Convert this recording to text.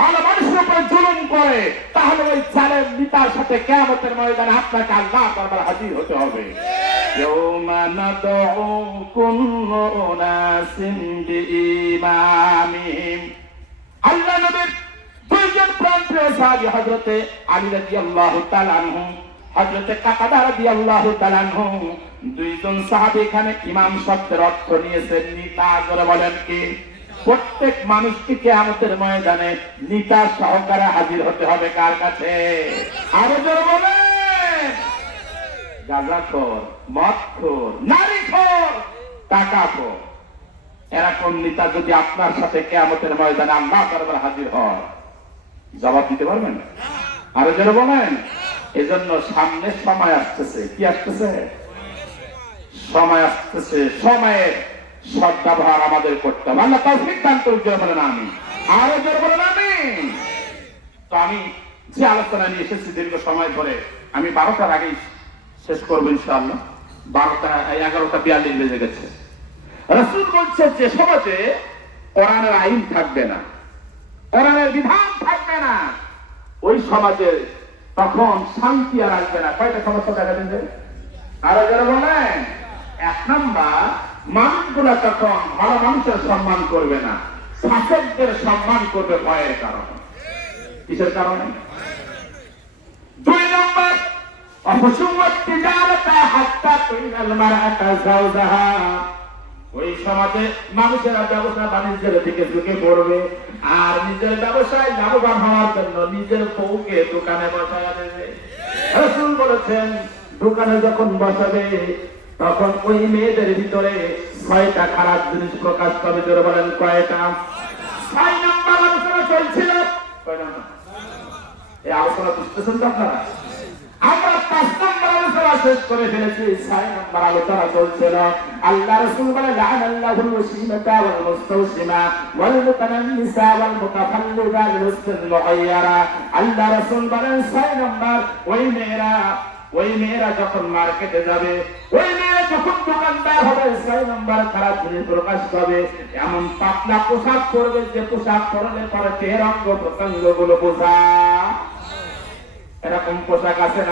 ভালো মানুষের উপর জুলুম করে তাহলে ওই জালেম নেতার সাথে কেমতের ময়দানে আপনাকে আল্লাহ দরবার হাজির হতে হবে يوم ندعو كل أناس بإمامهم আল্লাহ নবীর দুইজন প্রান্তীয় সাহাবী হযরতে আলী রাদিয়াল্লাহু তাআলা আনহু হযরতে কাতাদা রাদিয়াল্লাহু তাআলা আনহু দুইজন সাহাবী এখানে ইমাম শব্দের অর্থ নিয়েছেন নিতা করে বলেন কি প্রত্যেক মানুষকে কিয়ামতের ময়দানে নিতা সহকারে হাজির হতে হবে কার কাছে? আরও জোরে টাকাখোর। এরকম নেতা যদি আপনার সাথে কেয়ামতের ময়দানে আল্লাহ দরবার হাজির হয়? জবাব দিতে পারবেন? আরও যারা বলেন। এজন্য সামনে সময় আসতেছে। কি আসতেছে? সময় আসতেছে। সময়ের সৎ আমাদের করতে হবে। আল্লাহ তাও সিদ্ধান্ত উজ্জ্বল বলেন আমি আরও যারা বলেন আমি তো আমি যে আলোচনা নিয়ে এসেছি দীর্ঘ সময় ধরে, আমি বারোটার আগেই শেষ করব ইনশাআল্লাহ। বারোটা এগারোটা বিয়াল্লিশ বেজে গেছে। রসুল বলছে যে সমাজে কোরআনের আইন থাকবে না। কোরআনের বিধান থাকবে না। ওই সমাজে তখন শান্তি আর আসবে না। কয়টা সমস্যা দেখা দিবে আরও যারা বলেন। এক নাম্বার মানুষগুলা তখন ভালো মানুষের সম্মান করবে না, শাসকদের সম্মান করবে ভয়ের কারণে। কিসের কারণে? দুই নম্বর ব্যবসা বাণিজ্যের দিকে আর নিজের ব্যবসায় লাভবান নিজের বউকে দোকানে বসায় দেবে। বলেছেন, দোকানে যখন বসাবে তখন ওই মেয়েদের ভিতরে ছয়টা খারাপ জিনিস প্রকাশ পাবে, জোরে বলেন, কয়টা? ছয় নম্বর আলোচনা চলছিল। এই আলোচনা বুঝতেছেন তো আপনারা? বলে ওই মেয়েরা ওই মেয়েরা যখন মার্কেটে যাবে, ওই যখন দোকানদার হবে নম্বর তারা প্রকাশ এমন পাতলা পোশাক যে পোশাক পরলে পরে গুলো এরকম পোশাক আছে না?